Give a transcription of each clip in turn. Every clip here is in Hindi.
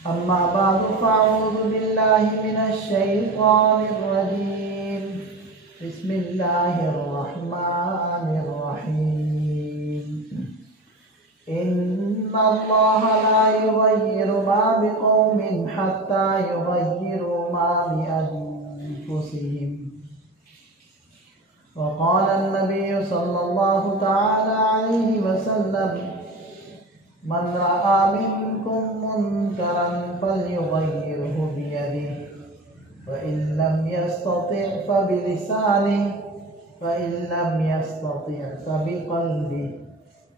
अम्मा बादु फ़अऊज़ु बिल्लाहि मिनश्शैतानिर्रजीम। बिस्मिल्लाहिर्रहमानिर्रहीम। इन्नल्लाहा ला युग़य्यिरु मा बिक़ौमिन हत्ता युग़य्यिरु मा बिअन्फुसिहिम। वक़ाल अन्नबिय्यु सल्लल्लाहु तआला अलैहि वसल्लम मन रआ मिनकुम मुनकरन फल्युग़य्यिरहु बियदिही फ़इन लम यस्तति' फ़बिलिसानिही फ़इन लम यस्तति' फ़बिक़ल्बिही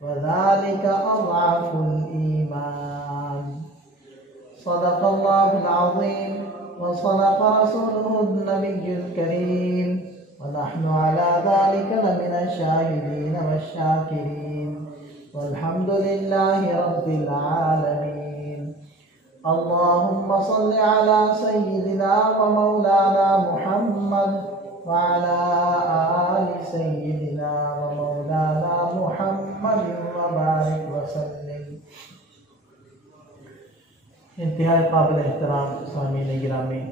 वज़ालिका अज़अफ़ुल ईमान। सदक़ल्लाहुल अज़ीम व सदक़ रसूलुहुन नबियुल करीम व नहनु अला ज़ालिका लमिनश शाहिदीन वश्शाकिरीन वल्हम्दुलिल्लाहि रब्बिल आलमीन। अल्लाहुम्मा सल्लि अला सय्यिदिना व मौलाना मुहम्मद व अला आलि सय्यिदिना व मौलाना मुहम्मद व बारिक व सल्लिम। इंतहाई काबिल एहतराम सामीन गिरामी,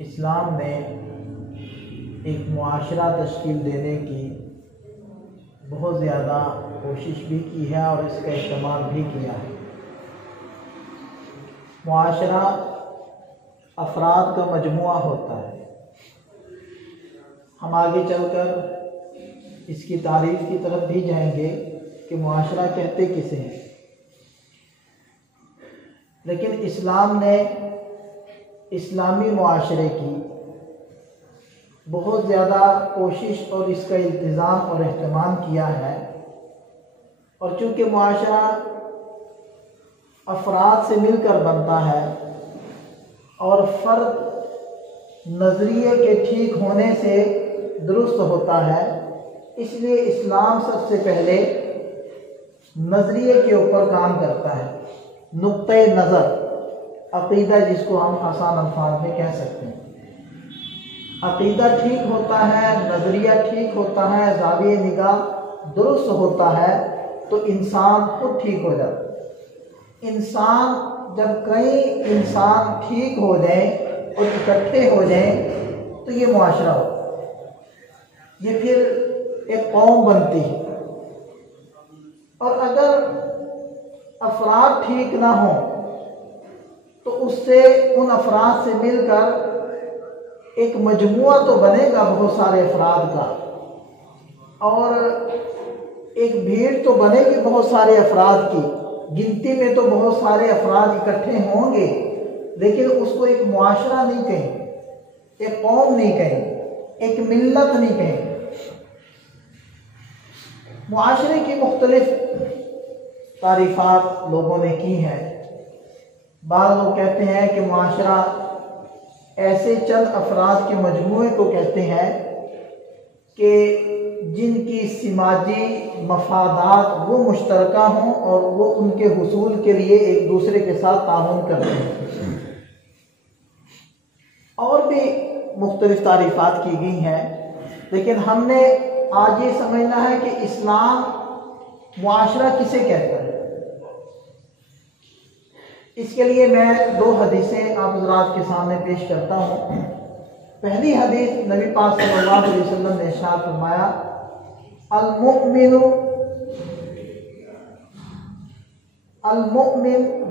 इस्लाम ने एक मुआशरा तश्कील देने की बहुत ज़्यादा कोशिश भी की है और इसका इस्तेमाल भी किया है। मुआशरा अफराद का मजमुआ होता है। हम आगे चलकर इसकी तारीफ की तरफ भी जाएंगे कि मुआशरा कहते किसे हैं, लेकिन इस्लाम ने इस्लामी मुआशरे की बहुत ज़्यादा कोशिश और इसका इल्तिज़ाम और एहतमाम किया है। और चूँकि मुआशरा अफराद से मिलकर बनता है और फ़र्द नज़रिए के ठीक होने से दुरुस्त होता है, इसलिए इस्लाम सबसे पहले नज़रिए के ऊपर काम करता है। नुक्ते नज़र, अक़ीदा जिसको हम आसान अल्फाज में कह सकते हैं। अक़ीदा ठीक होता है, नज़रिया ठीक होता है, ज़ाविये निगाह दुरुस्त होता है तो इंसान खुद ठीक हो जाता है। इंसान जब कई इंसान ठीक हो जाएं और इकट्ठे हो जाएं तो ये मुआशरा होता है, ये फिर एक कौम बनती है। और अगर अफराद ठीक ना हो तो उससे उन अफराद से मिलकर एक मजमुआ तो बनेगा बहुत सारे अफराद का, और एक भीड़ तो बनेगी बहुत सारे अफराद की, गिनती में तो बहुत सारे अफराद इकट्ठे होंगे, लेकिन उसको एक मुआशरा नहीं कहेंगे, एक कौम नहीं कहेंगे, एक मिल्लत नहीं कहेंगे। मुआशरे की मुख्तलिफ तारीफ़ात लोगों ने की हैं। बाद लोग कहते हैं कि मुआशरा ऐसे चंद अफराद के मजमूए को कहते हैं कि जिनकी समाजी मफादात वो मुश्तरका हों और वो उनके हुसूल के लिए एक दूसरे के साथ ताउन करते हैं। और भी मुख्तलिफ तारीफ़ात की गई हैं, लेकिन हमने आज ये समझना है कि इस्लाम मुआशरा किसे कहता है। इसके लिए मैं दो हदीसें आप हज़रात के सामने पेश करता हूँ। पहली हदीस नबी पाक सल्लल्लाहु अलैहि वसल्लम ने इरशाद फरमाया, अल-मुअमिन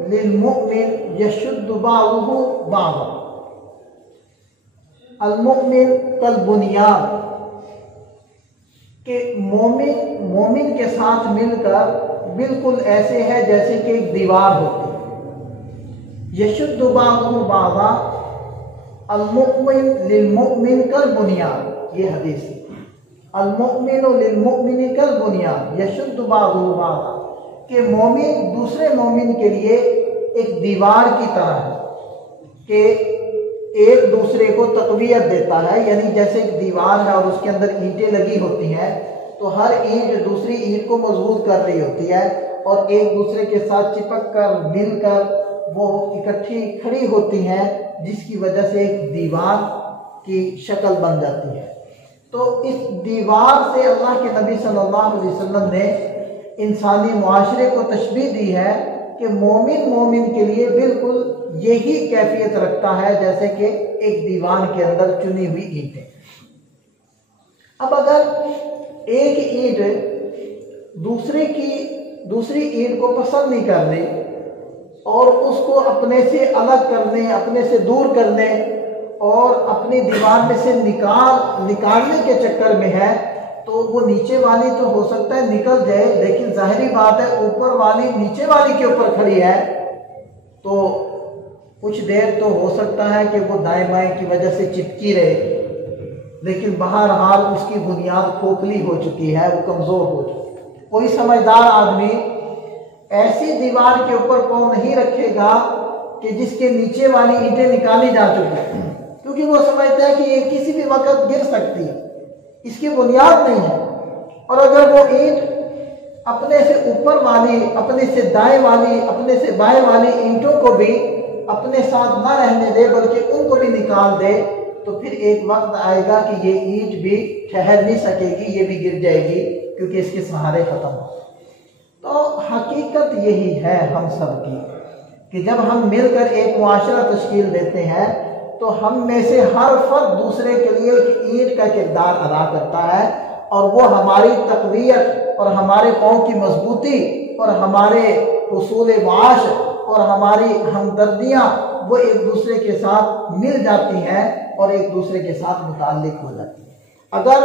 लिल-मुअमिन यशुद्दु बाज़ुहु बाज़ा। अल-मुअमिन कल बुनियाद, कि मोमिन के साथ मिलकर बिल्कुल ऐसे है जैसे कि एक दीवार होती है। यशुद्दु बाज़ुहु बाज़ा, अल-मुअमिन लिल-मुअमिन कल बुनियाद, ये हदीस। अल-मुअमिनु लिल-मुअमिन कल बुनियाद यशुद्दु बाज़ुहु बाज़ा, कि मोमिन दूसरे मोमिन के लिए एक दीवार की तरह है कि एक दूसरे को तक़वियत देता है। यानी जैसे एक दीवार है और उसके अंदर ईंटें लगी होती हैं तो हर ईंट दूसरी ईंट को मजबूत कर रही होती है और एक दूसरे के साथ चिपक कर मिलकर वो इकट्ठी खड़ी होती हैं, जिसकी वजह से एक दीवार की शक्ल बन जाती है। तो इस दीवार से अल्लाह के नबी सल्लल्लाहु अलैहि वसल्लम ने इंसानी मुआशरे को तशबीह दी है कि मोमिन मोमिन के लिए बिल्कुल यही कैफियत रखता है जैसे कि एक दीवान के अंदर चुनी हुई ईंटें। अब अगर एक ईंट दूसरी ईंट को पसंद नहीं कर रही और उसको अपने से अलग करने, अपने से दूर करने और अपनी दीवार में से निकालने के चक्कर में है, तो वो नीचे वाली तो हो सकता है निकल जाए, लेकिन जाहिरी बात है ऊपर वाली नीचे वाली के ऊपर खड़ी है, तो कुछ देर तो हो सकता है कि वो दाएं बाएं की वजह से चिपकी रहे, लेकिन बहरहाल उसकी बुनियाद खोखली हो चुकी है, वो कमज़ोर हो चुकी है। कोई समझदार आदमी ऐसी दीवार के ऊपर पाँव नहीं रखेगा कि जिसके नीचे वाली ईंटें निकाली जा चुकी हैं, क्योंकि वो समझता है कि ये किसी भी वक्त गिर सकती है, इसकी बुनियाद नहीं है। और अगर वो ईंट अपने से ऊपर वाली, अपने से दाएं वाली, अपने से बाएं वाली ईंटों को भी अपने साथ ना रहने दे बल्कि उनको भी निकाल दे, तो फिर एक वक्त आएगा कि ये ईंट भी ठहर नहीं सकेगी, ये भी गिर जाएगी, क्योंकि इसके सहारे खत्म हो। तो हकीकत यही है हम सब की कि जब हम मिलकर एक मुआशरा तश्कील देते हैं तो हम में से हर फर्द दूसरे के लिए एक ईंट का किरदार अदा करता है, और वो हमारी तक़वियत और हमारे पाँव की मजबूती और हमारे उसूल माश और हमारी हमदर्दियाँ वो एक दूसरे के साथ मिल जाती हैं और एक दूसरे के साथ मुताल्लिक हो जाती है। अगर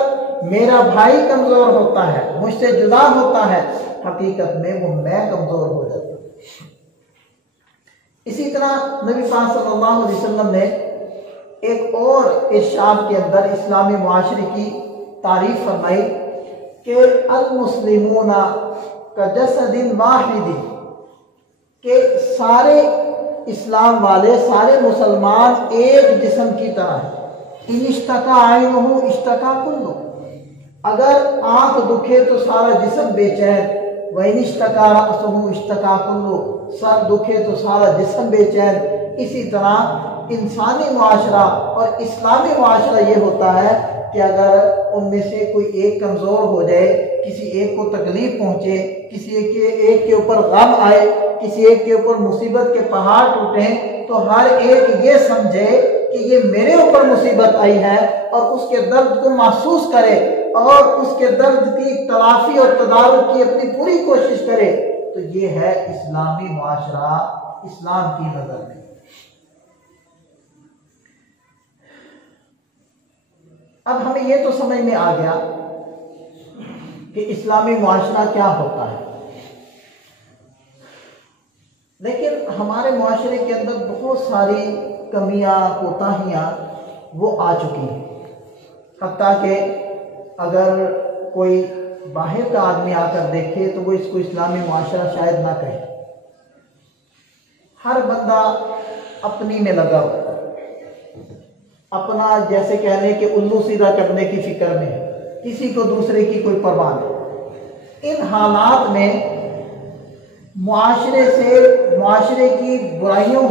मेरा भाई कमज़ोर होता है, मुझसे जुदा होता है, हकीकत में वो मैं कमज़ोर हो जाता हूँ। इसी तरह नबी पाक सल्लल्लाहु अलैहि वसल्लम ने एक और इरशाद के अंदर इस्लामी मुआशरे की तारीफ फरमाई कि अल मुस्लिमूना का जसदिन वाहिदी, के सारे इस्लाम वाले, सारे मुसलमान एक जिस्म की तरह है। इनिश्तका आइनुहु इश्तका कुल्लु, अगर आंख दुखे तो सारा जिस्म बेचैन, व इनिश्तका रअसुहु इश्तका कुल्लु, सर दुखे तो सारा जिस्म बेचैन। इसी तरह इंसानी मुआशरा और इस्लामी मुआशरा ये होता है कि अगर उनमें से कोई एक कमज़ोर हो जाए, किसी एक को तकलीफ पहुँचे, किसी एक के ऊपर गम आए, किसी एक के ऊपर मुसीबत के पहाड़ टूटें, तो हर एक ये समझे कि ये मेरे ऊपर मुसीबत आई है और उसके दर्द को महसूस करे और उसके दर्द की तलाफी और तदारुक की अपनी पूरी कोशिश करे, तो ये है इस्लामी मुआशरा इस्लाम की नज़र में। अब हमें ये तो समझ में आ गया कि इस्लामी मुआशरा क्या होता है, लेकिन हमारे मुआशरे के अंदर बहुत सारी कमियां, कोताहियां वो आ चुकी हैं। हत्ता कि अगर कोई बाहर का आदमी आकर देखे तो वो इसको इस्लामी मुआशरा शायद ना कहे। हर बंदा अपनी में लगा हुआ, अपना जैसे कहने के उल्लू सीधा करने की फिक्र में है, किसी को दूसरे की कोई परवाह नहीं। इन हालात में मुआशरे की बुराइयों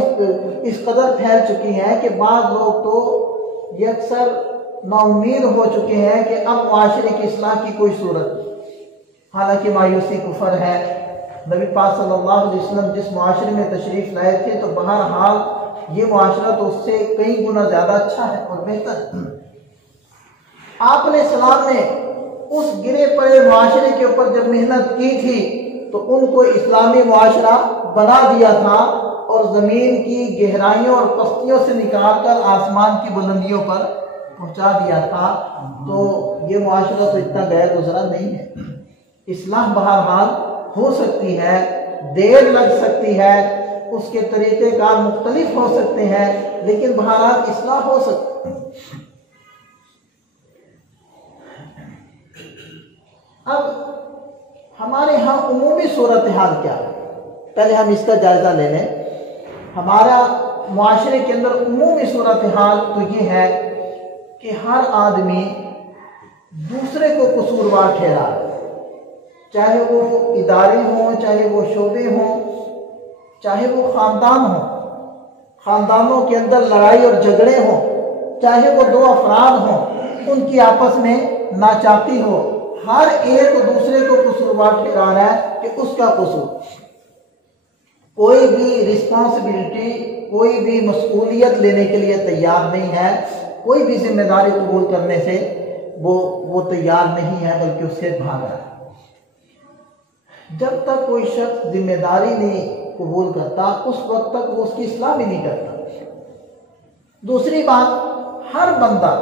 इस कदर फैल चुकी हैं कि बाद लोग तो यकसर नाउम्मीद हो चुके हैं कि अब मुआशरे की इस्लाह की कोई सूरत नहीं। हालांकि मायूसी कुफर है। नबी पाक सल्लल्लाहु अलैहि वसल्लम जिस मुआशरे में तशरीफ़ लाए थे तो बहरहाल ये मुआशरा तो उससे कई गुना ज़्यादा अच्छा है और बेहतर। आपने सलाम ने उस गिरे पड़े मुआशरे के ऊपर जब मेहनत की थी तो उनको इस्लामी मुआशरा बना दिया था और ज़मीन की गहराइयों और पस्तियों से निकालकर आसमान की बुलंदियों पर पहुंचा दिया था। तो ये मुआशरा तो इतना गैर गुजरा नहीं है। इस्लाह बहरहाल हो सकती है, देर लग सकती है, उसके तरीक़ेकार मुख्तलिफ हो सकते हैं, लेकिन बहरहाल इस्लाह हो सकती है। अब हमारे यहाँ उमूमी सूरत हाल क्या है, पहले हम इसका जायज़ा ले लें। हमारा मुआशरे के अंदर उमूमी सूरत हाल तो ये है कि हर आदमी दूसरे को कसूरवार ठहरा है, चाहे वो इदारे हों, चाहे वो शोबे हों, चाहे वो ख़ानदान हों, ख़ानदानों के अंदर लड़ाई और झगड़े हों, चाहे वो दो अफराद हों, उनकी आपस में नाचाती हो, हर एक दूसरे को कसूरवार ठहरा रहा है कि उसका कसूर। कोई भी रिस्पॉन्सिबिलिटी, कोई भी मसूलियत लेने के लिए तैयार नहीं है, कोई भी जिम्मेदारी कबूल करने से वो तैयार नहीं है, बल्कि उससे भाग रहा है। जब तक कोई शख्स जिम्मेदारी नहीं कबूल करता उस वक्त तक वो उसकी इस्लाह भी नहीं करता। दूसरी बात, हर बंदा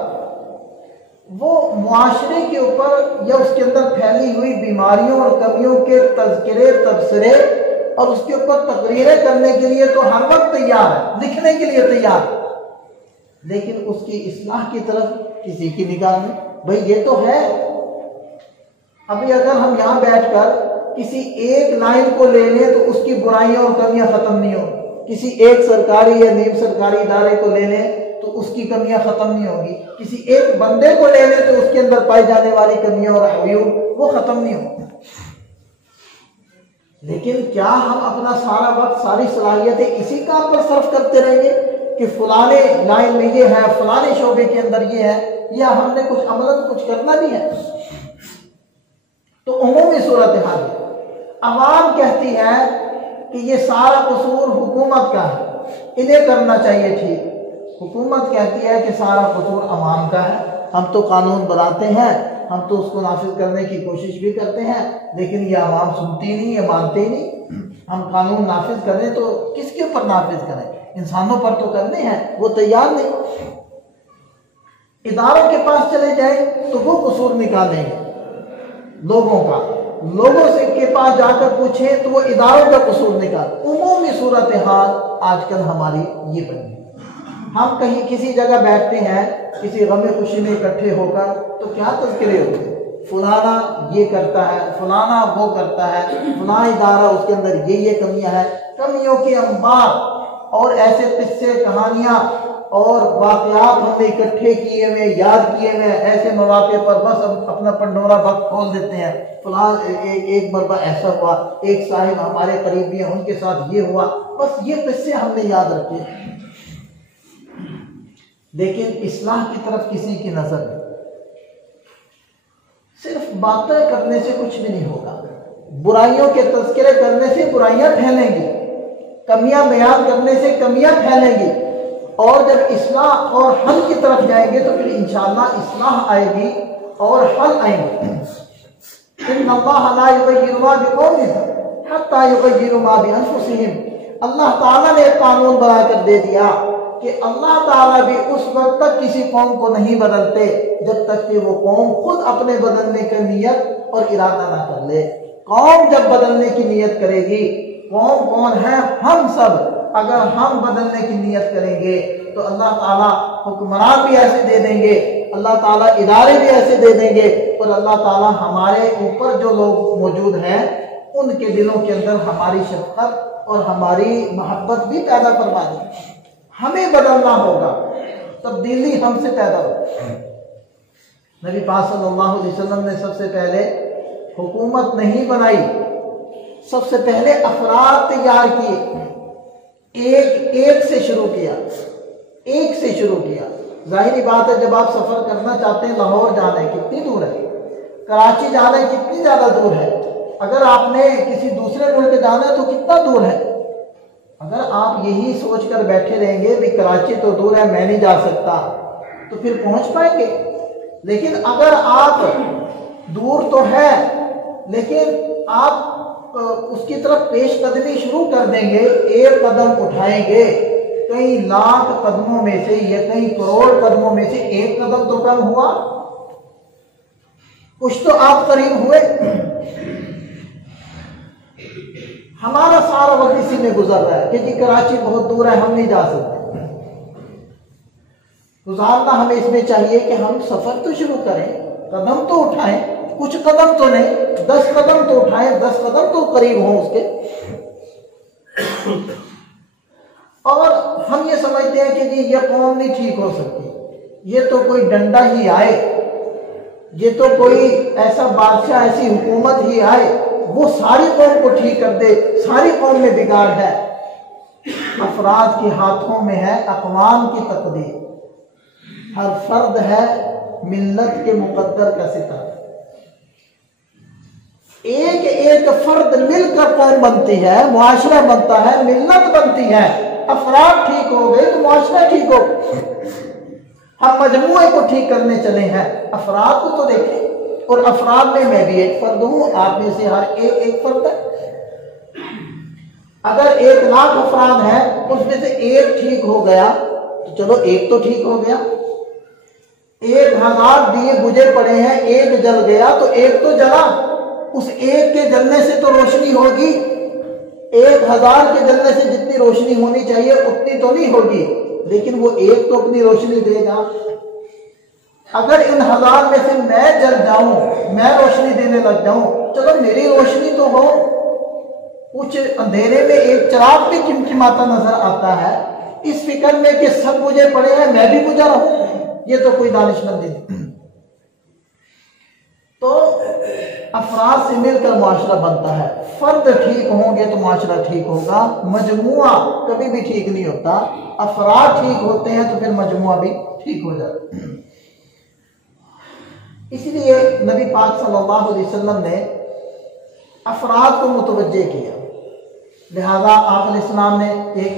वो मुआशरे के ऊपर या उसके अंदर फैली हुई बीमारियों और कमियों के तज़किरे, तबसरे और उसके ऊपर तकरीरें करने के लिए तो हर वक्त तैयार है, लिखने के लिए तैयार है, लेकिन उसकी इस्लाह की तरफ किसी की निगाह नहीं। भाई ये तो है, अभी अगर हम यहाँ बैठकर किसी एक लाइन को ले लें तो उसकी बुराइयां और कमियां खत्म नहीं होगी, किसी एक सरकारी या नीम सरकारी इदारे को ले लें तो उसकी कमियां खत्म नहीं होगी, किसी एक बंदे को ले लें तो उसके अंदर पाई जाने वाली कमियां और अयूब वो खत्म नहीं होगी। लेकिन क्या हम अपना सारा वक्त, सारी सलाहियतें इसी काम पर सर्फ करते रहेंगे कि फलाने लाइन में ये है, फलाने शोबे के अंदर ये है, या हमने कुछ अमलन कुछ करना भी है? तो उमूमी सूरत हाल है, अवाम कहती है कि ये सारा कसूर हुकूमत का है, इन्हें करना चाहिए ठीक। हुकूमत कहती है कि सारा कसूर अवाम का है, हम तो कानून बनाते हैं, हम तो उसको नाफिज करने की कोशिश भी करते हैं, लेकिन ये अवाम सुनती नहीं, ये मानते ही नहीं। हम कानून नाफिज करें तो किसके ऊपर नाफिज करें? इंसानों पर तो करने हैं, वो तैयार नहीं। इदारों के पास चले जाए तो वो कसूर निकालेंगे लोगों का, लोगों से के पास जाकर पूछे तो वो इदारों का कसूर निकाल। उमूमी सूरत हाल आजकल हमारी ये बनी। हम कहीं किसी जगह बैठते हैं, किसी गम खुशी में इकट्ठे होकर, तो क्या तज़किरे होते हैं, फलाना ये करता है, फलाना वो करता है, फलाना इदारा उसके अंदर ये कमियां हैं। कमियों के अंबार और ऐसे किस्से, कहानियां और वाक़यात हमने इकट्ठे किए हुए, याद किए हुए, ऐसे मौके पर बस हम अपना पंडोरा बख्श खोल देते हैं। फलां एक मरबा ऐसा हुआ, एक साहिब हमारे करीबी हैं, उनके साथ ये हुआ, बस ये किस्से हमने याद रखे, लेकिन इस्लाह की तरफ किसी की नजर नहीं। सिर्फ बातें करने से कुछ भी नहीं होगा, बुराइयों के तज़किरे करने से बुराइयां फैलेंगी, कमियां बयान करने से कमियां फैलेंगी, और जब इस्लाह और हल की तरफ जाएंगे तो फिर इंशाअल्लाह इस्लाह आएगी और हल आएंगे। इन्नल्लाह ला युग़य्यिरु मा बिक़ौमिन हत्ता युग़य्यिरु मा बिअन्फुसिहिम। अल्लाह ताला ने कानून बनाकर दे दिया कि अल्लाह ताला भी उस वक्त तक किसी कौम को नहीं बदलते जब तक कि वो कौम खुद अपने बदलने की नियत और इरादा ना कर ले। कौम जब बदलने की नियत करेगी, कौम कौन है? हम सब। अगर हम बदलने की नियत करेंगे तो अल्लाह ताला हुक्मरान भी ऐसे दे देंगे, अल्लाह ताला इदारे भी ऐसे दे देंगे, और अल्लाह ताला हमारे ऊपर जो लोग मौजूद हैं उनके दिलों के अंदर हमारी शफ़क़त और हमारी मोहब्बत भी पैदा करवा देंगे। हमें बदलना होगा, तब्दीली हमसे पैदा होगी। नबी पाक सल्लल्लाहु अलैहि वसल्लम ने सबसे पहले हुकूमत नहीं बनाई, सबसे पहले अफराद तैयार किए, एक से शुरू किया, एक से शुरू किया। जाहिर बात है, जब आप सफर करना चाहते हैं, लाहौर जाना है कितनी दूर है, कराची जाना है कितनी ज्यादा दूर है, अगर आपने किसी दूसरे मुल्क जाना है तो कितना दूर है। अगर आप यही सोचकर बैठे रहेंगे भी कराची तो दूर है, मैं नहीं जा सकता, तो फिर पहुंच पाएंगे। लेकिन अगर आप दूर तो है, लेकिन आप उसकी तरफ पेश कदमी शुरू कर देंगे, एक कदम उठाएंगे, कई लाख कदमों में से या कई करोड़ कदमों में से एक कदम तो कम हुआ, कुछ तो आप करीब हुए। हमारा सारा वक्त इसी में गुजर रहा है क्योंकि कराची बहुत दूर है, हम नहीं जा सकते। गुजारना हमें इसमें चाहिए कि हम सफर तो शुरू करें, कदम तो उठाएं, कुछ कदम तो नहीं, 10 कदम तो उठाएं, 10 कदम तो करीब हों उसके। और हम ये समझते हैं कि जी ये कौम नहीं ठीक हो सकती, ये तो कोई डंडा ही आए, ये तो कोई ऐसा बादशाह, ऐसी हुकूमत ही आए वो सारी कौम को ठीक कर दे, सारी कौम में बिगाड़ है। अफराद के हाथों में है अक़वाम की तकदीर, हर फर्द है मिल्लत के मुक़द्दर का सितारा। एक एक फर्द मिलकर कौम बनती है, मुआशरा बनता है, मिल्लत बनती है। अफराद ठीक हो गए तो मुआशरा ठीक हो। हम मजमूए को ठीक करने चले हैं, अफराद को तो देखें। और अफराद में मैं भी एक फर्द हूं, आप में से हर एक फर्द है। अगर 1 लाख अफराद है, उसमें से एक ठीक हो गया तो चलो एक तो ठीक हो गया। 1000 दिए बुझे पड़े हैं, एक जल गया तो एक तो जला। उस एक के जलने से तो रोशनी होगी, 1000 के जलने से जितनी रोशनी होनी चाहिए उतनी तो नहीं होगी, लेकिन वो एक तो अपनी रोशनी देगा। अगर इन 1000 में से मैं जल जाऊं, मैं रोशनी देने लग जाऊं, चलो मेरी रोशनी तो हो। कुछ अंधेरे में एक चिराग भी चिमचिमाता नजर आता है, इस फिक्र में कि सब बुझे पड़े हैं, मैं भी बुझा रहूं, ये तो कोई दानिशमंदी नहीं। तो अफराद से मिलकर मुआशरा बनता है। फर्द ठीक होंगे तो मुआशरा ठीक होगा, मजमुआ कभी भी ठीक नहीं होता। अफराद ठीक होते हैं तो फिर मजमुआ भी ठीक हो जाता है। इसलिए नबी पाक सल्लल्लाहु अलैहि वसल्लम ने अफराद को मुतवज्जे किया। लिहाजा आप अलैहिस्सलाम ने एक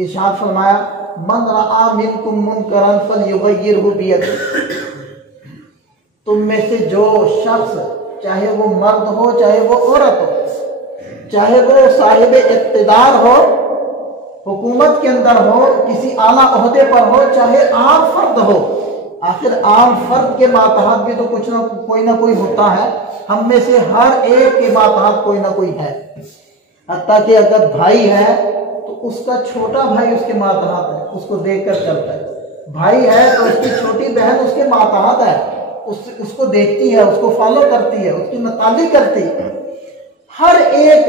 इरशाद फरमाया, मन रआ मिनकुम मुनकरन फलयुगय्यिरहु बियदिही। तुम में से जो शख्स, चाहे वो मर्द हो चाहे वो औरत हो, चाहे वो साहिब इक़्तिदार हो, हुकूमत के अंदर हो, किसी आला ओहदे पर हो, चाहे आम फर्द हो। आखिर आम फर्द के मातहत भी तो कुछ ना कोई होता है। हम में से हर एक के मातहत कोई ना कोई है। हत्ता कि अगर भाई है तो उसका छोटा भाई उसके मातहत है, उसको देखकर चलता है। भाई है तो उसकी छोटी बहन उसके मातहत है, उसको देखती है, उसको फॉलो करती है, उसकी नताली करती है। हर एक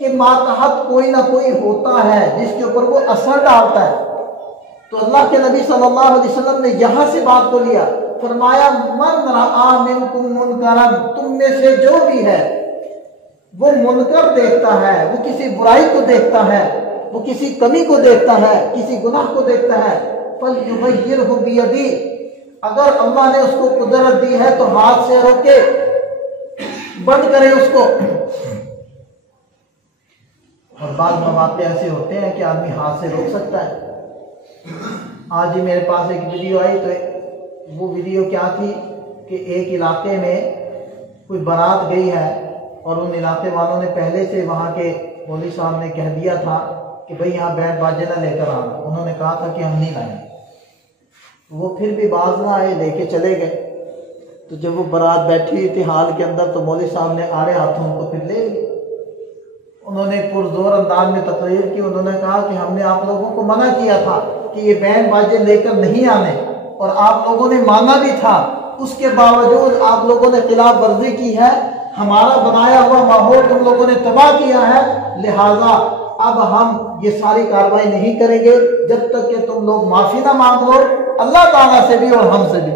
के मातहत कोई ना कोई होता है जिसके ऊपर वो असर डालता है। तो अल्लाह के नबी सल्लल्लाहु अलैहि वसल्लम ने यहां से बात को लिया, फरमाया मन रआ मिनकुम मुनकरन, तुम में से जो भी है वो मुनकर देखता है, वो किसी बुराई को देखता है, वो किसी कमी को देखता है, किसी गुनाह को देखता है, फलयुगय्यिरहु बियदिही। अगर अल्लाह ने उसको कुदरत दी है तो हाथ से रोके, बंद करे उसको। और बाद मौके ऐसे होते हैं कि आदमी हाथ से रोक सकता है। आज ही मेरे पास एक वीडियो आई, तो वो वीडियो क्या थी कि एक इलाके में कोई बारात गई है और उन इलाके वालों ने पहले से वहाँ के मौलवी साहब ने कह दिया था कि भाई यहाँ बैंड बाजे ना लेकर आना। उन्होंने कहा था कि हम नहीं लाएंगे। वो फिर भी बाज ना आए, लेके चले गए। तो जब वो बारात बैठी हुई थी हाल के अंदर, तो मौलवी साहब ने आड़े हाथों उनको फिर ले लिए। उन्होंने पुरजोर अंदाज में तकरीर की। उन्होंने कहा कि हमने आप लोगों को मना किया था कि ये बैंड बाजे लेकर नहीं आने, और आप लोगों ने माना भी था। उसके बावजूद आप लोगों ने खिलाफ वर्जी की है, हमारा बनाया हुआ माहौल तुम लोगों ने तबाह किया है। लिहाजा अब हम ये सारी कार्रवाई नहीं करेंगे जब तक कि तुम लोग माफी ना मांग लो, अल्लाह ताला से भी और हमसे भी।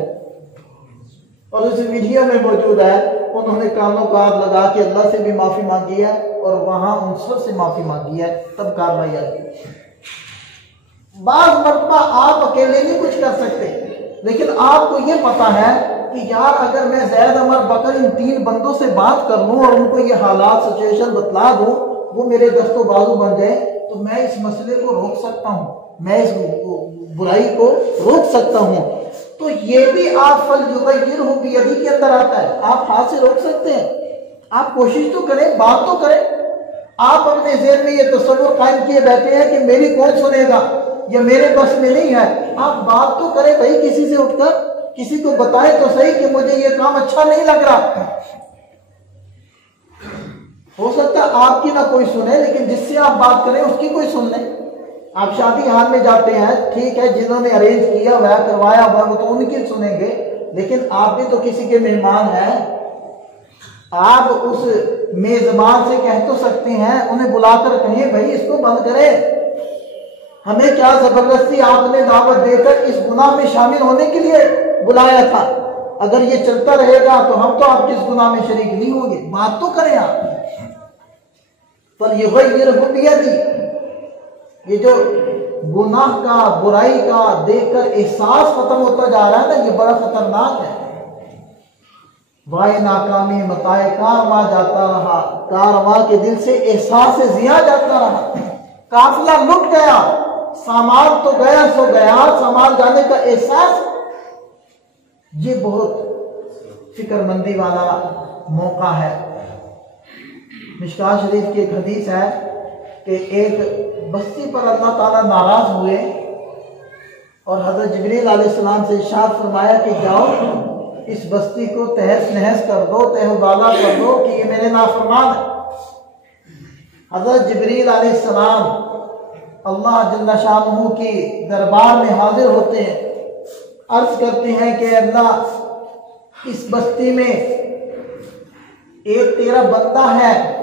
और उस वीडियो में मौजूद है, उन्होंने कानों का हाथ लगा के अल्लाह से भी माफी मांगी है और वहां उन सब से माफी मांगी है, तब कार्रवाई आती। बाज़ मरतबा आप अकेले नहीं कुछ कर सकते, लेकिन आपको ये पता है कि यार अगर मैं ज़ैद अमर बकर इन 3 बंदों से बात कर लूं और उनको ये हालात सिचुएशन बतला दूं, वो मेरे दस्तो बाजू बन जाए, तो मैं इस मसले को रोक सकता हूं, मैं इस बुराई को रोक सकता हूं। तो ये भी आप फलयुगय्यिरहु बियदिही के अंदर आता है। आप हाथ से रोक सकते हैं। आप कोशिश तो करें, बात तो करें। आप अपने ज़हन में ये तसव्वुर कायम किए बैठे हैं कि मेरी कौन सुनेगा, या मेरे बस में नहीं है। आप बात तो करें भाई, किसी से उठकर किसी को बताएं तो सही कि मुझे ये काम अच्छा नहीं लग रहा। हो सकता है आपकी ना कोई सुने, लेकिन जिससे आप बात करें उसकी कोई सुन ले। आप शादी हाल में जाते हैं, ठीक है, जिन्होंने अरेंज किया हुआ करवाया हुआ वो तो उनकी सुनेंगे, लेकिन आप भी तो किसी के मेहमान हैं। आप उस मेजबान से कह तो सकते हैं, उन्हें बुलाकर कहिए भाई इसको बंद करें। हमें क्या जबरदस्ती आपने दावत देकर इस गुनाह में शामिल होने के लिए बुलाया था। अगर ये चलता रहेगा तो हम तो आपके इस गुनाह में शरीक नहीं होंगे। बात तो करें आप। फलयुगय्यिरहु बियदिही, ये जो गुनाह का, बुराई का देखकर एहसास खत्म होता जा रहा है ना, ये बड़ा खतरनाक है। वाय नाकामी मताए कारवा जाता रहा, कारवा के दिल से एहसास जिया जाता रहा। काफिला लुट गया, सामान तो गया सो गया, सामान जाने का एहसास। ये बहुत फिक्रमंदी वाला मौका है। मिशकात शरीफ की एक हदीस है कि एक बस्ती पर अल्लाह ताला नाराज हुए और हज़रत जिब्रील अलैहिस्सलाम से इरशाद फरमाया कि जाओ इस बस्ती को तहस नहस कर दो, तहबाला कर दो कि ये मेरे नाफरमान है। हज़रत जिब्रील अलैहिस्सलाम अल्लाह जल्ल शानहू की दरबार में हाजिर होते हैं, अर्ज करते हैं कि अल्लाह इस बस्ती में एक तेरा बंदा है,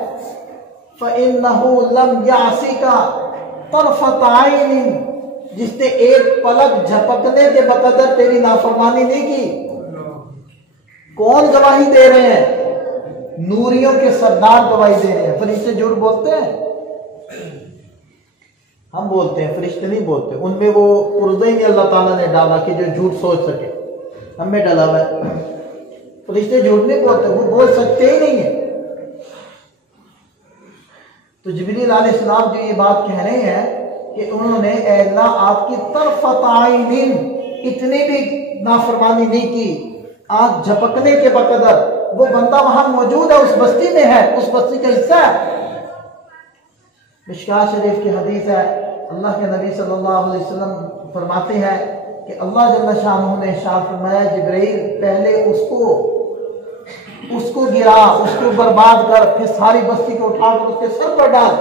फ़इन्नहु लम यासिका तरफ़त आइन, जिसने एक पलक झपकने के बकदर तेरी नाफरमानी नहीं की। कौन गवाही दे रहे हैं? नूरियों के सरदार गवाही दे रहे हैं। फरिश्ते झूठ बोलते हैं? हम बोलते हैं, फरिश्ते नहीं बोलते। उनमें वो पुर्जा ही नहीं अल्लाह ताला ने डाला कि जो झूठ सोच सके, हमें डाला हुआ है। फरिश्ते झूठ नहीं बोलते, वो बोल सकते ही नहीं है। तो जिब्रील अलैहिस्सलाम जो ये बात कह रहे हैं कि उन्होंने ऐ अल्लाह आपकी तरफ़त आइन इतनी भी नाफरमानी नहीं की, आंख झपकने के बकदर वो बंदा वहां मौजूद है, उस बस्ती में है, उस बस्ती का हिस्सा है। मिशकात शरीफ की हदीस है, अल्लाह के नबी सल्लल्लाहु अलैहि वसल्लम फरमाते हैं कि अल्लाह जल्ल शानहू ने इरशाद फरमाया, जिब्रील पहले उसको गिरा, उसको बर्बाद कर, फिर सारी बस्ती को उठाकर उसके सर पर डाल,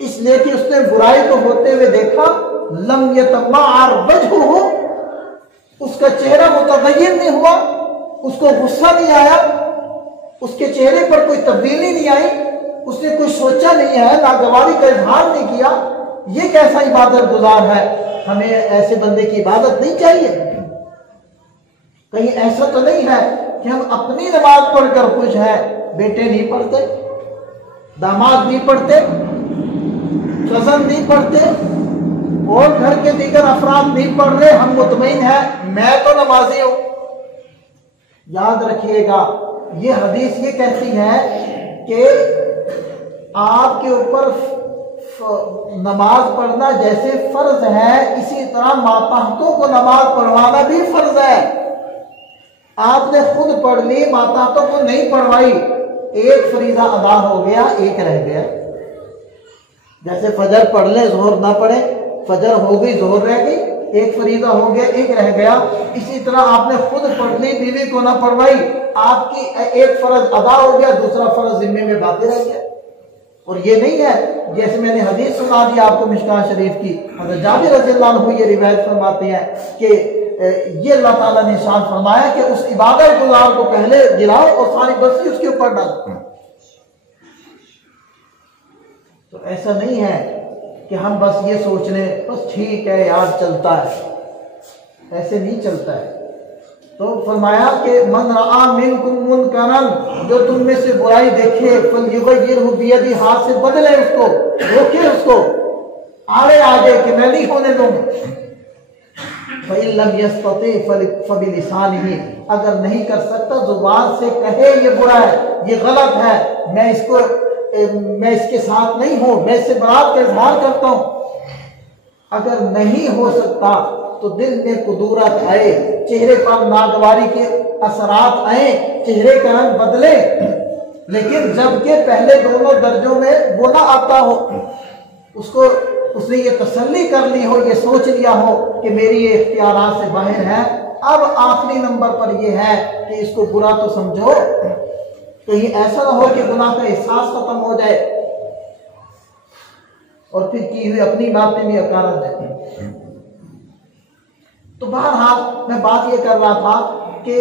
इसलिए कि उसने बुराई को होते हुए देखा। लम यतमाअर वजहुहु, उसका चेहरा मुतगय्यर नहीं हुआ, उसको गुस्सा नहीं आया, उसके चेहरे पर कोई तब्दीली नहीं आई, उसने कुछ सोचा नहीं है, नागवारी का इजहार नहीं किया। ये कैसा इबादत गुजार है? हमें ऐसे बंदे की इबादत नहीं चाहिए। कहीं ऐसा तो नहीं है कि हम अपनी नमाज पढ़कर खुश हैं, बेटे नहीं पढ़ते, दामाद नहीं पढ़ते, कजन नहीं पढ़ते और घर के दीगर अफराद नहीं पढ़ रहे, हम मुतमईन हैं, मैं तो नमाजी हूं। याद रखिएगा, ये हदीस ये कहती है कि आपके ऊपर नमाज पढ़ना जैसे फर्ज है, इसी तरह माताहतों को नमाज पढ़वाना भी फर्ज है। आपने खुद पढ़ ली, माताहतों को नहीं पढ़वाई, एक फरीजा अदा हो गया, एक रह गया। जैसे फजर पढ़ ले, जोहर ना पढ़े, फजर हो गई, जोहर रह गई, एक फरीजा हो गया, एक रह गया। इसी तरह आपने खुद पढ़ ली, बीवी को ना पढ़वाई, आपकी एक फर्ज अदा हो गया, दूसरा फर्ज जिम्मे में बाकी रह गया। और ये नहीं है, जैसे मैंने हदीस सुना दी आपको मिशकात शरीफ की, हज़रत जाबिर रज़ियल्लाहु अन्हु ये रिवायत फरमाते हैं कि ये अल्लाह ताला ने इरशाद फरमाया कि उस इबादत गुज़ार को पहले गिराओ और सारी बस्ती उसके ऊपर डालो। तो ऐसा नहीं है कि हम बस ये सोच लें बस ठीक है यार चलता है, ऐसे नहीं चलता है। तो फरमाया कि मन रआ मिनकुम मुनकरन, जो तुम में से बुराई देखे, फलयुगय्यिरहु बियदी, हाथ से बदले उसको, रोके उसको, आगे आगे कि मैं नहीं होने दूंगा। फ़इन लम यस्तति फबिलिसानिही, अगर नहीं कर सकता जुबान से कहे ये बुरा है, ये गलत है, मैं इसके साथ नहीं हूं, मैं इससे बरात का इजहार करता हूं। अगर नहीं हो सकता तो दिल में कुदूरत आए, चेहरे पर नागवारी के असरात आए, चेहरे का रंग बदले, लेकिन जबकि पहले दोनों दर्जों में वो ना आता हो, उसने ये तसल्ली कर ली हो, ये सोच लिया हो कि मेरी ये इख्तियारात से बाहर है, अब आखिरी नंबर पर ये है कि इसको बुरा तो समझो, कहीं ऐसा ना हो कि गुनाह का एहसास खत्म हो जाए और फिर की हुई अपनी बातें में अकारत जाए। तो बहरहाल मैं बात ये कर रहा था कि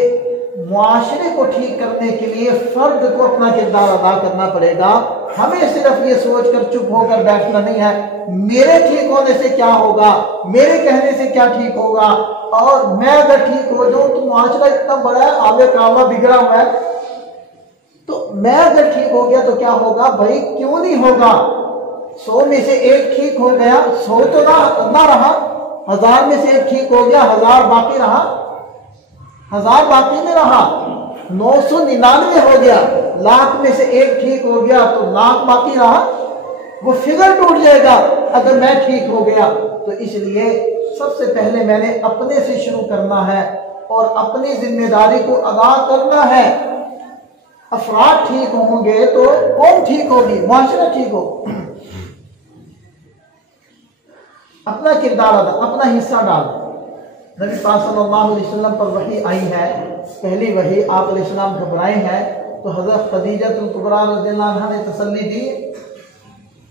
मुआशरे को ठीक करने के लिए फर्द को अपना किरदार अदा करना पड़ेगा। हमें सिर्फ ये सोचकर चुप होकर बैठना नहीं है, मेरे ठीक होने से क्या होगा, मेरे कहने से क्या ठीक होगा, और मैं अगर ठीक हो जाऊं तो मुआशरा इतना बड़ा है, आगे कामा बिगड़ा हुआ है, तो मैं अगर ठीक हो गया तो क्या होगा? भाई क्यों नहीं होगा? 100 में से एक ठीक हो गया, 100 तो ना रहा, 1000 में से एक ठीक हो गया, 1000 बाकी रहा, 1000 बाकी नहीं रहा। 999 हो गया, लाख में से एक ठीक हो गया तो लाख बाकी रहा, वो फिगर टूट जाएगा अगर मैं ठीक हो गया। तो इसलिए सबसे पहले मैंने अपने से शुरू करना है और अपनी जिम्मेदारी को अदा करना है। अफराद ठीक होंगे तो कौम ठीक होगी, मुआशरा ठीक हो। अपना किरदार अदा, अपना हिस्सा डाल। नबी पाक सल्लल्लाहु अलैहि वसल्लम पर वही आई है, पहली वही आप अलैहिस्सलाम घबराए हैं तो हज़रत खदीजतुल कुबरा रज़ियल्लाहु अन्हा ने तसल्ली दी,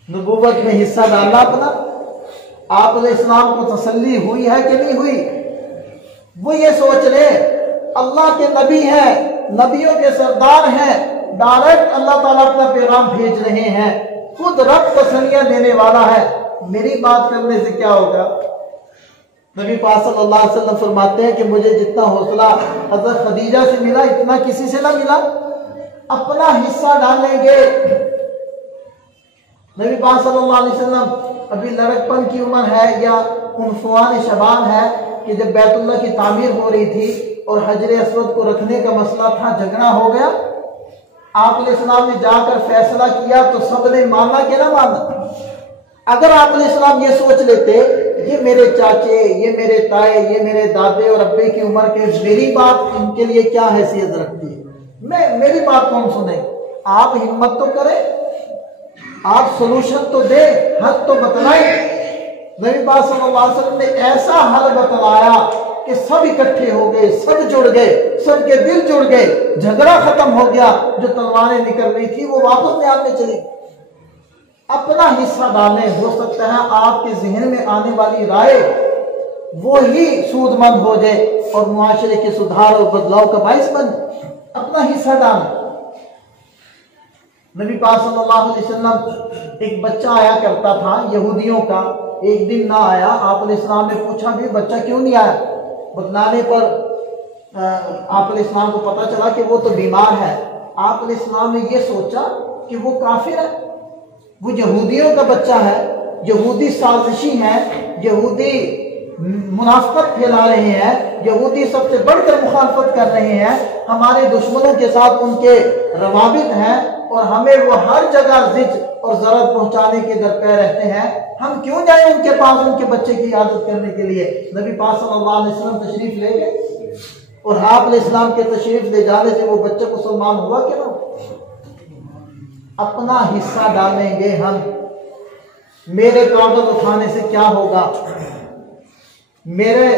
नबूवत में हिस्सा डाला अपना। आप अलैहिस्सलाम को तसल्ली हुई है कि नहीं हुई? वो ये सोच रहे अल्लाह के नबी हैं, नबियों के सरदार हैं, डायरेक्ट अल्लाह ताला अपना पैगाम भेज रहे हैं, खुद रब तसल्लियां देने वाला है, मेरी बात करने से क्या होगा। नबी पाक सल्लल्लाहु अलैहि वसल्लम फरमाते हैं कि मुझे जितना हौसला हज़रत खदीजा से मिला इतना किसी से ना मिला। अपना हिस्सा डालेंगे। नबी पाक सल्लल्लाहु अलैहि वसल्लम अभी लड़कपन की उम्र है या उनफुआन शबान है कि जब बैतुल्लाह की तामीर हो रही थी और हजर अस्वद को रखने का मसला था, झगड़ा हो गया। आप अलैहिस्सलाम ने जाकर फैसला किया तो सबने माना कि ना माना। अगर आप अलैहिस्सलाम ये सोच लेते ये मेरे चाचे, ये मेरे ताए, ये मेरे दादे और अब्बे की उम्र के, मेरी बात इनके लिए क्या हैसियत रखती है, मेरी बात कौन सुने। आप हिम्मत तो करें, आप सोल्यूशन तो दे, हल तो बतलाएं। नबी पाक सल्लल्लाहु अलैहि वसल्लम ने ऐसा हल बतलाया कि सब इकट्ठे हो गए, सब जुड़ गए, सबके दिल जुड़ गए, झगड़ा खत्म हो गया। जो तलवारें निकल रही थी वो वापस म्यान में चली। अपना हिस्सा डालें। हो सकता है आपके जहन में आने वाली राय वो ही सूदमंद हो जाए और मुआशरे के सुधार और बदलाव का बाइस बन। अपना हिस्सा डालें। नबी पाक सल्लल्लाहु अलैहि वसल्लम, एक बच्चा आया करता था यहूदियों का, एक दिन ना आया। आप अलैहिस्सलाम ने पूछा भी बच्चा क्यों नहीं आया। बतलाने पर आप अलैहिस्सलाम को पता चला कि वो तो बीमार है। आप अलैहिस्सलाम ने ये सोचा कि वो काफिर है, वो यहूदियों का बच्चा है, यहूदी साजिशी है, यहूदी मुनाफिकत फैला रहे हैं, यहूदी सबसे बढ़कर मुखालफत कर रहे हैं, हमारे दुश्मनों के साथ उनके रवाबित हैं और हमें वो हर जगह जिज और जरत पहुंचाने के दरपे रहते हैं। हम क्यों जाएं उनके पास उनके बच्चे की इयादत करने के लिए। नबी पाक सल्लल्लाहु अलैहि वसल्लम तशरीफ ले गए और आप अलैहिस्सलाम के तशरीफ ले जाने से वो बच्चे को सलमान हुआ कि ना। अपना हिस्सा डालेंगे हम। मेरे कागज उठाने से क्या होगा, मेरे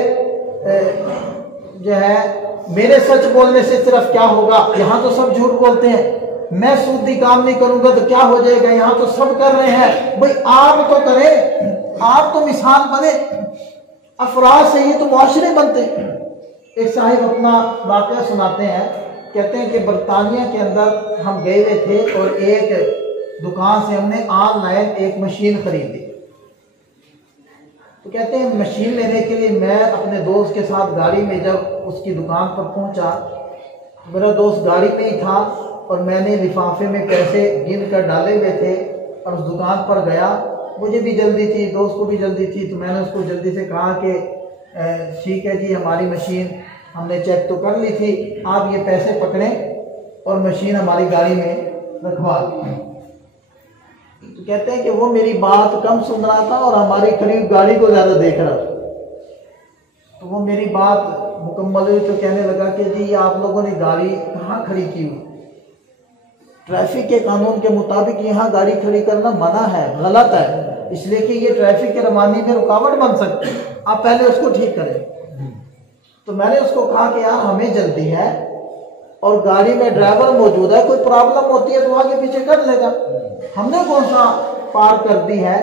जो है मेरे सच बोलने से सिर्फ क्या होगा। यहाँ तो सब झूठ बोलते हैं। मैं सूदी काम नहीं करूंगा तो क्या हो जाएगा, यहाँ तो सब कर रहे हैं। भाई आप तो करें, आप तो मिसाल बने। अफराद से ही तो मुआशरे बनते। एक साहिब अपना वाकया सुनाते हैं, कहते हैं कि बरतानिया के अंदर हम गए हुए थे और एक दुकान से हमने ऑनलाइन एक मशीन खरीदी। तो कहते हैं मशीन लेने के लिए मैं अपने दोस्त के साथ गाड़ी में जब उसकी दुकान पर पहुंचा, मेरा दोस्त गाड़ी में ही था और मैंने लिफाफे में पैसे गिन कर डाले हुए थे और उस दुकान पर गया। मुझे भी जल्दी थी, दोस्त को भी जल्दी थी, तो मैंने उसको जल्दी से कहा कि ठीक है जी, हमारी मशीन हमने चेक तो कर ली थी, आप ये पैसे पकड़ें और मशीन हमारी गाड़ी में रखवा दें। तो कहते हैं कि वो मेरी बात कम सुन रहा था और हमारी खड़ी गाड़ी को ज़्यादा देख रहा था। तो वो मेरी बात मुकम्मल हुई तो कहने लगा कि जी आप लोगों ने गाड़ी कहाँ खड़ी की हुई। ट्रैफिक के कानून के मुताबिक यहाँ गाड़ी खड़ी करना मना है, गलत है, इसलिए कि ये ट्रैफिक के रवानी में रुकावट बन सकती है, आप पहले उसको ठीक करें। तो मैंने उसको कहा कि यार हमें जल्दी है और गाड़ी में ड्राइवर मौजूद है, कोई प्रॉब्लम होती है तो आगे पीछे कर लेगा, हमने कौन सा पार कर दी है,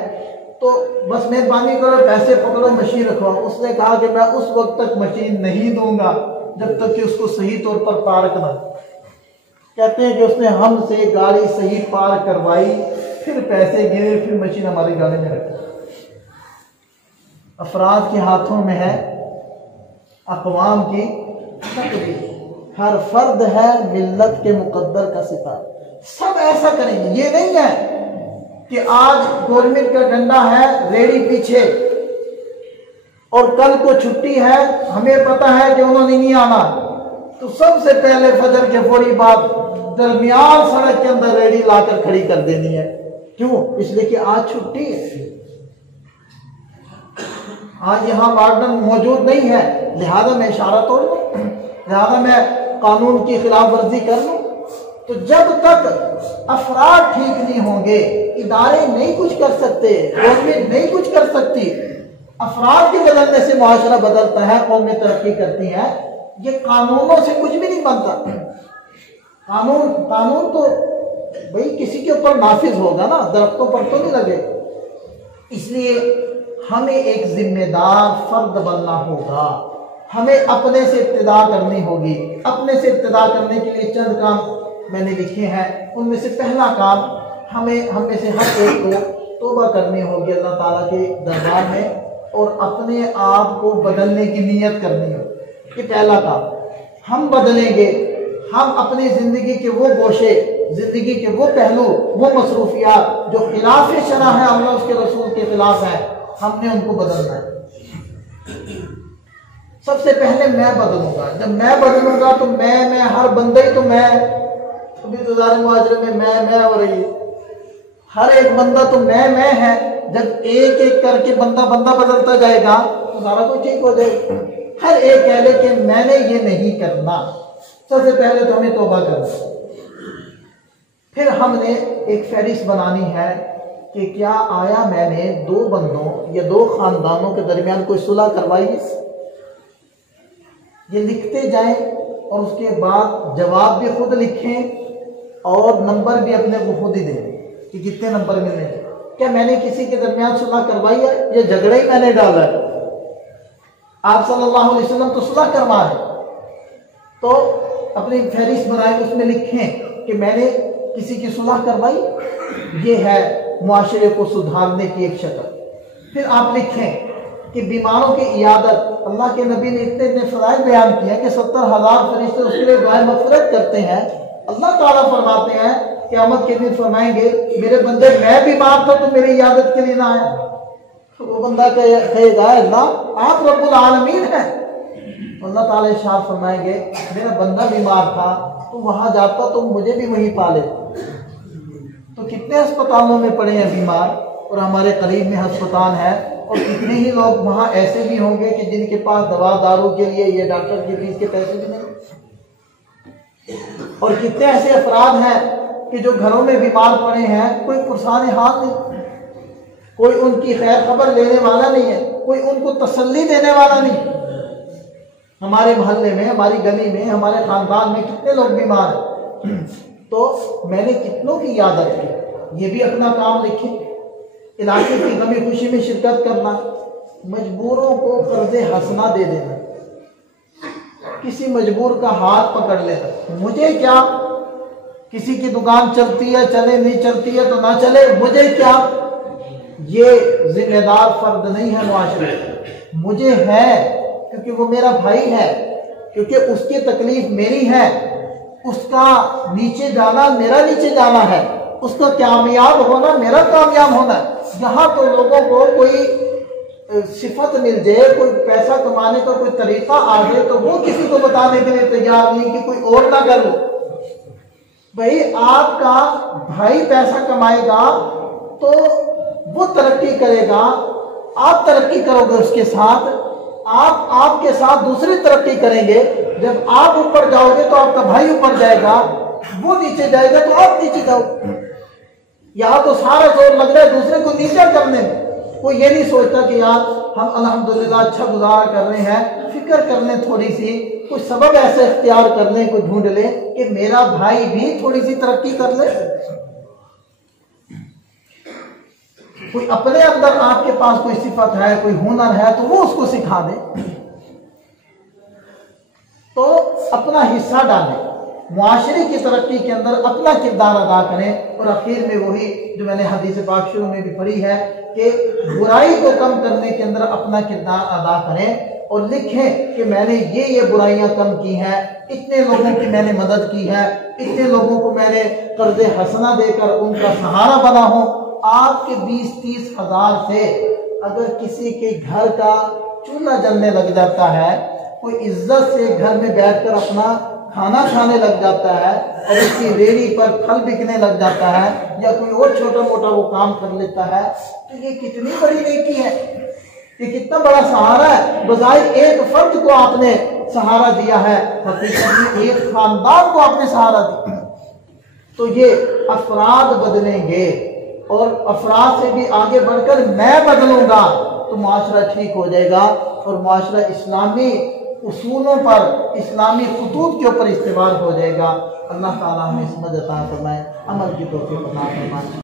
तो बस मेहरबानी करो पैसे पकड़ो मशीन रखो। उसने कहा कि मैं उस वक्त तक मशीन नहीं दूंगा जब तक कि उसको सही तौर पर पार्क ना। कहते हैं कि उसने हमसे गाड़ी सही पार करवाई, फिर पैसे गिरे, फिर मशीन हमारी गाड़ी में रखी। अफराद के हाथों में है अक़वाम की तकदीर। हर फर्द है मिल्लत के मुकद्दर का सितारा। सब ऐसा करेंगे। ये नहीं है कि आज गवर्नमेंट का डंडा है रेडी पीछे और कल को छुट्टी है, हमें पता है कि उन्होंने नहीं आना तो सबसे पहले फजर के फौरी बाद दरमियान सड़क के अंदर रेडी लाकर खड़ी कर देनी है। क्यों? इसलिए कि आज छुट्टी है, आज यहाँ वार्डन मौजूद नहीं है, लिहाजा मैं इशारा तोड़ लूं, लिहाजा मैं कानून की खिलाफ वर्जी कर लूं। तो जब तक अफराद ठीक नहीं होंगे, इदारे नहीं कुछ कर सकते, गवर्नमेंट नहीं कुछ कर सकती, अफराद के बदलने से मुआशरा बदलता है, कौमें तरक्की करती है। ये कानूनों से कुछ भी नहीं बनता। कानून तो भाई किसी के ऊपर नाफिज होगा ना, दरख्तों पर तो नहीं लगे। इसलिए हमें एक जिम्मेदार फर्द बनना होगा, हमें अपने से इब्तिदा करनी होगी। अपने से इब्तिदा करने के लिए चंद काम मैंने लिखे हैं। उनमें से पहला काम, हम में से हर एक को तौबा करनी होगी अल्लाह ताला के दरबार में और अपने आप को बदलने की नीयत करनी होगी। ये पहला काम। हम बदलेंगे, हम अपनी जिंदगी के वो गोशे, जिंदगी के वो पहलू, वो मसरूफियात जो खिलाफ शरा है, अल्लाह उसके रसूल के खिलाफ है, हमने उनको बदलना है। सबसे पहले मैं बदलूंगा। जब मैं बदलूंगा तो मैं हर बंदे ही तो मैं, अभी गुज़ारे मुआजरे में मैं हो रही है, हर एक बंदा तो मैं है। जब एक एक करके बंदा बदलता जाएगा तो सारा कुछ ठीक हो जाएगा। हर एक कह ले कि मैंने ये नहीं करना। सबसे पहले तो हमें तौबा करना, फिर हमने एक फहरिस्त बनानी है कि क्या आया मैंने दो बंदों या दो खानदानों के दरमियान कोई सुलह करवाई है। ये लिखते जाएं और उसके बाद जवाब भी खुद लिखें और नंबर भी अपने को खुद ही दें कि कितने नंबर मिलने। क्या मैंने किसी के दरमियान सुलह करवाई है या झगड़ा ही मैंने डाला है? आप सल्लल्लाहु अलैहि वसल्लम तो सुलह करवा रहे, तो अपनी फहरिस्त बनाए, उसमें लिखें कि मैंने किसी की सुलह करवाई। ये है मुआशरे को सुधारने की एक शक्ल। फिर आप लिखें कि बीमारों की इयादत, अल्लाह के नबी ने इतने फज़ाइल बयान किए कि 70,000 फरिश्ते उसके लिए दुआए मग़फ़िरत करते हैं। अल्लाह ताला फरमाते हैं क़यामत के दिन फरमाएंगे मेरे बंदे मैं बीमार था तो मेरी इयादत के लिए ना आया। तो वो बंदा कहेगा अल्लाह आप रब्बुल आलमीन हैं। अल्लाह ताला इरशाद फरमाएंगे मेरा बंदा बीमार था तो वहां जाता तो मुझे भी वहीं पाले। तो कितने अस्पतालों में पड़े हैं बीमार और हमारे करीब में अस्पताल है, और कितने ही लोग वहां ऐसे भी होंगे कि जिनके पास दवा दारू के लिए या डॉक्टर की फीस के पैसे भी नहीं। और कितने ऐसे अफराद हैं कि जो घरों में बीमार पड़े हैं, कोई पुरसाने हाथ नहीं, कोई उनकी खैर खबर लेने वाला नहीं है, कोई उनको तसल्ली देने वाला नहीं। हमारे मोहल्ले में, हमारी गली में, हमारे खानदान में कितने लोग बीमार हैं। तो मैंने कितनों की यादत की, ये भी अपना काम लिखें। इलाके की गमी खुशी में शिरकत करना, मजबूरों को कर्जे हंसना दे देना, किसी मजबूर का हाथ पकड़ लेना। मुझे क्या, किसी की दुकान चलती है चले, नहीं चलती है तो ना चले, मुझे क्या। ये जिम्मेदार फर्द नहीं है मुआशरे। मुझे है क्योंकि वो मेरा भाई है, क्योंकि उसकी तकलीफ मेरी है, उसका नीचे जाना मेरा नीचे जाना है, उसका कामयाब होना मेरा कामयाब होना है। यहाँ तो लोगों को कोई सिफत मिल जाए, कोई पैसा कमाने का कोई तरीका आ जाए तो वो किसी को बताने के लिए तैयार नहीं कि कोई और ना कर लो। भाई आपका भाई पैसा कमाएगा तो वो तरक्की करेगा, आप तरक्की करोगे उसके साथ, आप आपके साथ दूसरी तरक्की करेंगे। जब आप ऊपर जाओगे तो आपका भाई ऊपर जाएगा, वो नीचे जाएगा तो आप नीचे जाओ। यहाँ तो सारा जोर लग रहा है दूसरे को नीचा करने में। कोई ये नहीं सोचता कि यार हम अल्हम्दुलिल्लाह अच्छा गुजारा कर रहे हैं, फिक्र कर लें थोड़ी सी, कोई सबब ऐसे इख्तियार कर लें, कोई ढूंढ लें कि मेरा भाई भी थोड़ी सी तरक्की कर ले। कोई अपने अंदर आपके पास कोई सिफत है, कोई हुनर है तो वो उसको सिखा दे। तो अपना हिस्सा डालें, मुआशरे की तरक्की के अंदर अपना किरदार अदा करें। और आखिर में वही जो मैंने हदीस पाक शुरू में भी पढ़ी है कि बुराई को कम करने के अंदर अपना किरदार अदा करें और लिखें कि मैंने ये बुराइयां कम की हैं, इतने लोगों की मैंने मदद की है, इतने लोगों को मैंने कर्जे हसना देकर उनका सहारा बना हूं। आपके 20-30 हजार से अगर किसी के घर का चूल्हा जलने लग जाता है, कोई इज्जत से घर में बैठकर अपना खाना खाने लग जाता है और उसकी रेहड़ी पर फल बिकने लग जाता है या कोई और छोटा मोटा वो काम कर लेता है, तो ये कितनी बड़ी नेकी है, ये कितना बड़ा सहारा है। बजाय एक फर्द को आपने सहारा दिया है, हकीकत में एक खानदान को आपने सहारा दिया। तो ये अफराद बदलेंगे और अफराद से भी आगे बढ़कर मैं बदलूंगा तो माशरा ठीक हो जाएगा और माशरा इस्लामी उसूलों पर, इस्लामी खतूत के ऊपर इस्तेमाल हो जाएगा। अल्लाह ताला हमें समझ अता फरमाए, अमल की तौफीक अता फरमाए।